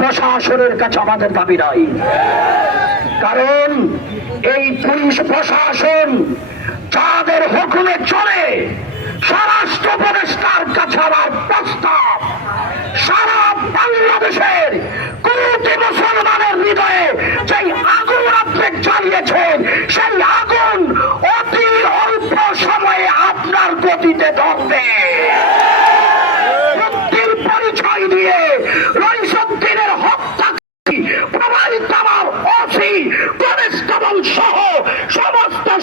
প্রশাসনের কাছে আমাদের দাবি নাই। কারণ এই পুলিশ প্রশাসন যাদের হুকুমে চলে, স্বরাষ্ট্র উপদেষ্টার কাছে আমার প্রস্তাব, সারা বাংলাদেশের কোটি মুসলমানের হৃদয়ে যেই আগুন আপনি জ্বালিয়েছেন, সেই আগুন অতি অল্প সময়ে আপনার গতিতে ধরবে।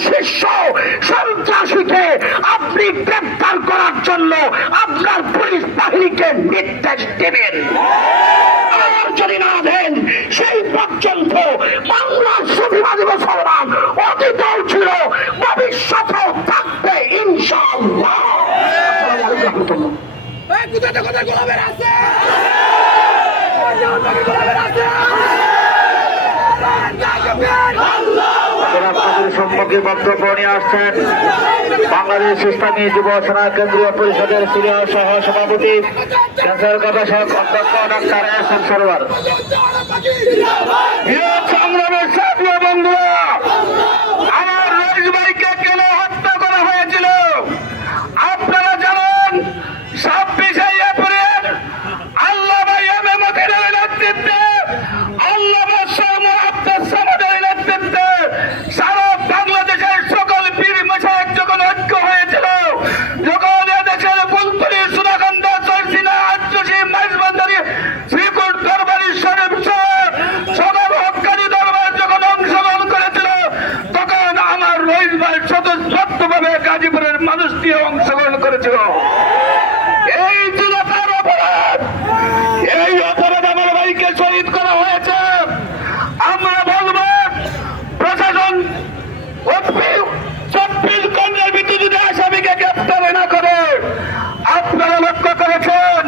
শিষ্য, সন্ত্রাসীকে আপনি গ্রেপ্তার করার জন্য আপনার পুলিশ বাহিনীকে নির্দেশ দেবেন। যদি না দেন, সেই পর্যন্ত বাংলার সুবিবাদী মুসলমান অতীতেও ছিল, ভবিষ্যতেও থাকবে ওয়া রাহমাতুল্লাহ। কোথায় গোলাপের আছে? আছে? রাষ্ট্রপতির সম্মুখে বক্তব্য নিয়ে আসছেন বাংলাদেশ ইসলামী যুব সেনা কেন্দ্রীয় পরিষদের সিনিয়র সহ সভাপতি ক্যান্সার গবেষক অধ্যক্ষ ডাক্তার এস এম সরোয়ার প্রিয় সংগ্রামের সাথী ও বন্ধুরা আমার রইস ভাইকে কেন হত্যা করা হয়েছিল আপনারা জানেন ছাব্বিশে এপ্রিল আল্লাহ ভাই এম এ মতিনের নেতৃত্বে আল্লাহ মোহাম্মদ সামাদের নেতৃত্বে সারা বাংলাদেশের সকল পীর মশাইক যখন ঐক্য হয়েছিল যখন এদেশের ফুলপুরি সুরাকান্দা চরসিনা আত্মসী মাইজবান্দারি শ্রীকুট দরবারি শরীফ সহ সকল হকানি দরবার যখন অংশগ্রহণ করেছিল তখন আমার রহিত ভাই স্বতঃস্ফূর্তভাবে গাজীপুরের মানুষটি অংশগ্রহণ করেছিল এই ছিল তার অপরাধ এই অপরাধ আমার ভাইকে শহীদ করা হয়েছে আমরা বলব প্রশাসন চব্বিশ ঘণ্টার ভিত্তিতে যদি আসামিকে গ্রেপ্তার না করে আপনারা লক্ষ্য করেছেন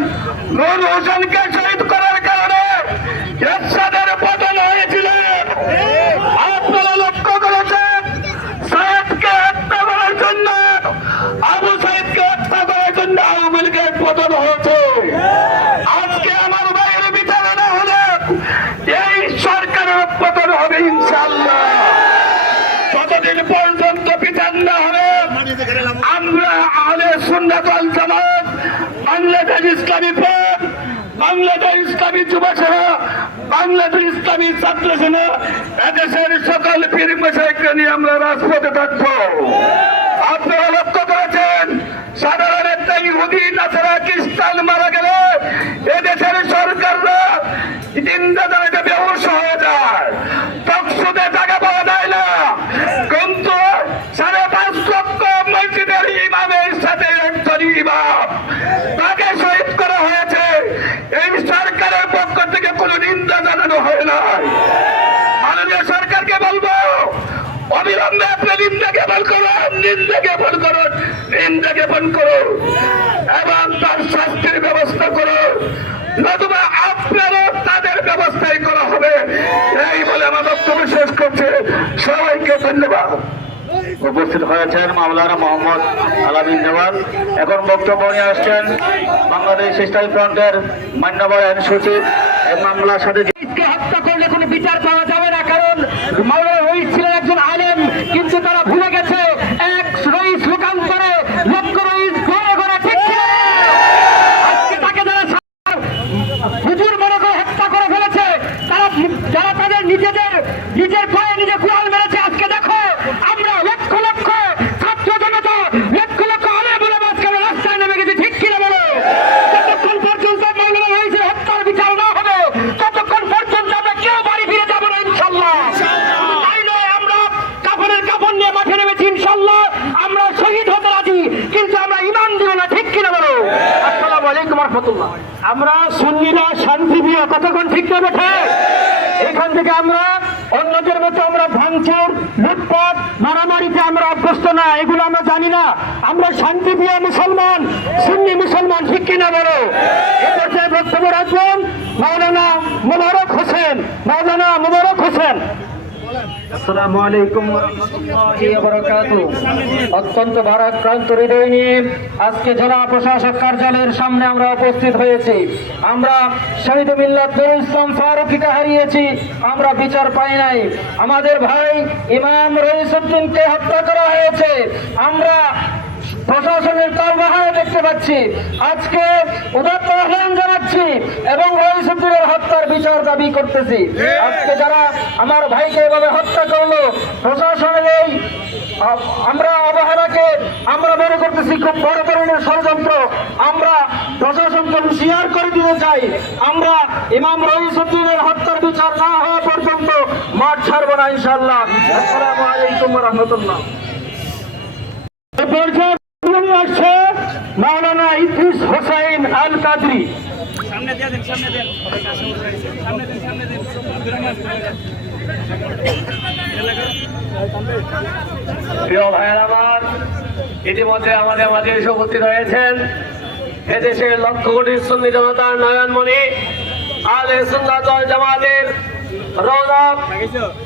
নুর হোসেনকে শহীদ করার কারণে এরশাদের পতন হয়েছিল আপনারা লক্ষ্য করেছেন সাহেবকে হত্যা করার জন্য আবু সাহেবকে হত্যা করার জন্য আওয়ামী লীগের পতন হয়েছে আজকে আমার বাইরে বিচারে না হলে এই সরকারের পতন হবে ইনশাল্লাহ যতদিন পর্যন্ত বিচার না হবে আমরা আলে ওয়াল জামাত, বাংলাদেশ ইসলামী বাংলাদেশ ইসলামী যুব সেনা, বাংলাদেশ ইসলামী ছাত্র সেনা, এদেশের সকল পীর মশাইকে নিয়ে আমরা রাজপথে থাকব। আপনারা লক্ষ্য করেছেন, সাধারণ একটা ইহুদি নাছাড়া খ্রিস্টান মারা গেলে এদেশের সরকাররা চিন্তা থেকে কোনো নিন্দা জানানো হয় নাই। মাননীয় সরকারকে বলব, অবিলম্বে আপনি নিন্দা জ্ঞাপন করুন নিন্দা জ্ঞাপন করুন নিন্দা জ্ঞাপন করুন এবং তার শাস্তির ব্যবস্থা করুন। নতুবা আপনারও তাদের ব্যবস্থাই করা হবে। এই বলে আমার বক্তব্য শেষ করছে। উপস্থিত হয়েছেন মাওলানা মোহাম্মদ আলামিন নেওয়াল এখন বক্তব্য নিয়ে আসছেন বাংলাদেশ ইসলামী ফ্রন্টের মান্যবর আইন সচিব এই মামলার সাথে রইসকে হত্যা করলে কোনো বিচার পাওয়া যাবে না কারণ মাওলানা রইস ছিলেন একজন আলেম কিন্তু তারা ভুলে গেছে এক রইস লোকান্তরে লক্ষ রইস ঘরে ঘরে ঠিক ছিল না। আজকে তাকে যারা সা- হুজুর মনে করে হত্যা করে ফেলেছে তারা যারা তাদের নিজেদের নিজের পায়ে নিজে কুয়াল মেরেছে আজকে দেখো আমরা লক্ষ লক্ষ ছাত্র জনতা লক্ষ লক্ষ আলে বলে আজকে আমরা রাস্তায় নেমে গেছি ঠিক কিনা বলো যতক্ষণ পর্যন্ত মাওলানা রইসের হত্যার বিচার না হবে ততক্ষণ পর্যন্ত আমরা কেউ বাড়ি ফিরে যাব না ইনশাল্লাহ তাই নয় আমরা কাপড়ের কাপড় নিয়ে মাঠে নেমেছি ইনশাল্লাহ আমরা শহীদ হতে রাজি কিন্তু আমরা ইমান দিব না ঠিক কিনা বলো আসসালামু আলাইকুম আমরা সুন্নিরা শান্তি দিয়ে কতক্ষণ ঠিক না বেঠে এখান থেকে আমরা অন্যদের মতো আমরা ভাঙচুর, লুটপাট, মারামারিতে আমরা অভ্যস্ত না, এগুলো আমরা জানি না। আমরা শান্তি দিয়ে মুসলমান, সুন্নি মুসলমান, ঠিক কিনা বলো? এ পর্যায়ে বক্তব্য রাখবেন মৌলানা মোবারক হোসেন মৌলানা আসসালামু আলাইকুম অত্যন্ত ভারাক্রান্ত হৃদয় নিয়ে আজকে জেলা প্রশাসক কার্যালয়ের সামনে আমরা উপস্থিত হয়েছি। আমরা শহীদ মিল্লাত নুরুল ইসলাম ফারুকিকে হারিয়েছি, আমরা বিচার পাই নাই। আমাদের ভাই ইমাম রইসুদ্দিনকে হত্যা করা হয়েছে। আমরা প্রশাসনের তালবাহায় দেখতে পাচ্ছি। আজকে উদাত্ত আহ্বান জানাচ্ছি। বিচার দাবি করতেছি। আজকে যারা আমার ভাইকে এভাবে হত্যা করল প্রশাসনের এই আমরা অবহেলাকে আমরা মনে করতেছি খুব বড় ধরনের ষড়যন্ত্র। আমরা প্রশাসনকে হুঁশিয়ার করে দিতে চাই। আমরা ইমাম রইসুদ্দিনের হত্যার বিচার না হওয়া পর্যন্ত মাঠ ছাড়বো না ইনশাল্লাহ আসসালামু আলাইকুম রহমতুল্লাহ আসছে মাওলানা ইদ্রিস হোসাইন আল কাদরি সামনে দিয়ে দেন, সামনে দেন। সামনে দেন সামনে দেন। প্রিয় ভাইয়ের আমার, ইতিমধ্যে আমাদের মাঝে এসে উপস্থিত হয়েছেন এদেশের লক্ষ কোটি সুন্নি জনতার নয়নমণি আলে সুন্নাত জামাতের রৌনক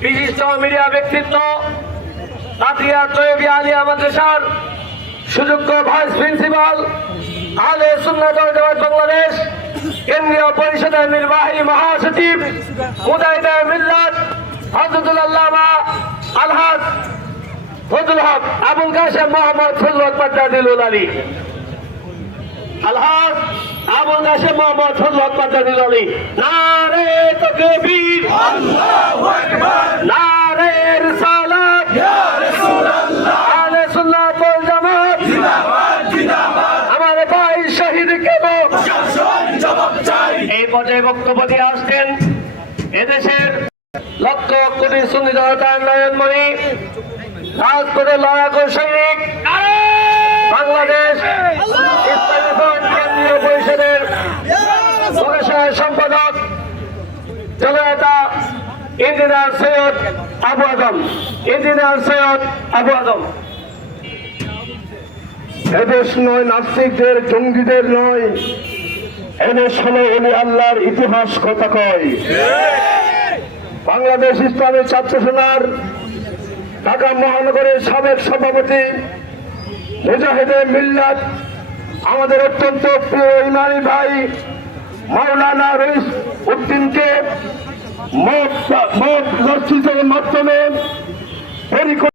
বিশিষ্ট মিডিয়া ব্যক্তিত্ব তাতিয়া তৈবি আলিয়া মাদ্রাসার সুযোগ্য ভাইস প্রিন্সিপাল, আলে সুন্নাত জামাত বাংলাদেশ। কেন্দ্রীয় পরিষদের নির্বাহী মহাসচিব মুদাইদা মিল্লাত হজরতুল আল্লামা আলহাজ ফজল হক আবুল কাশেম মোহাম্মদ হক পাদ্দাদিল আলী। আলহাজ আবুল কাশেম মোহাম্মদ হক পাদ্দাদিল আলী। নারে তকবীর। নারে রিসালাত। আলে সুন্নাত ওয়াল জামাত আমার ভাই শহীদ কেন এই পর্যায়ে বক্তব্য দিয়ে আসছেন এদেশের লক্ষ কোটি সুন্নি জনতার নয়নমণি রাজপথে লড়াকু সৈনিক, বাংলাদেশ কেন্দ্রীয় পরিষদের সম্পাদক, জননেতা ইঞ্জিনিয়ার সৈয়দ আবু আদম, ইঞ্জিনিয়ার সৈয়দ আবু আদম। এদেশ নয়, নাস্তিকদের, জঙ্গিদের নয় এদেশ হলো এলি আল্লাহর ইতিহাস কথা কয়। বাংলাদেশ ইসলামী ছাত্র সেনার ঢাকা মহানগরের সাবেক সভাপতি মুজাহিদে মিল্লাত, আমাদের অত্যন্ত প্রিয় ইমানি ভাই মাওলানা রইস উদ্দিনকে মত মত মাধ্যমে পরিকল্পনা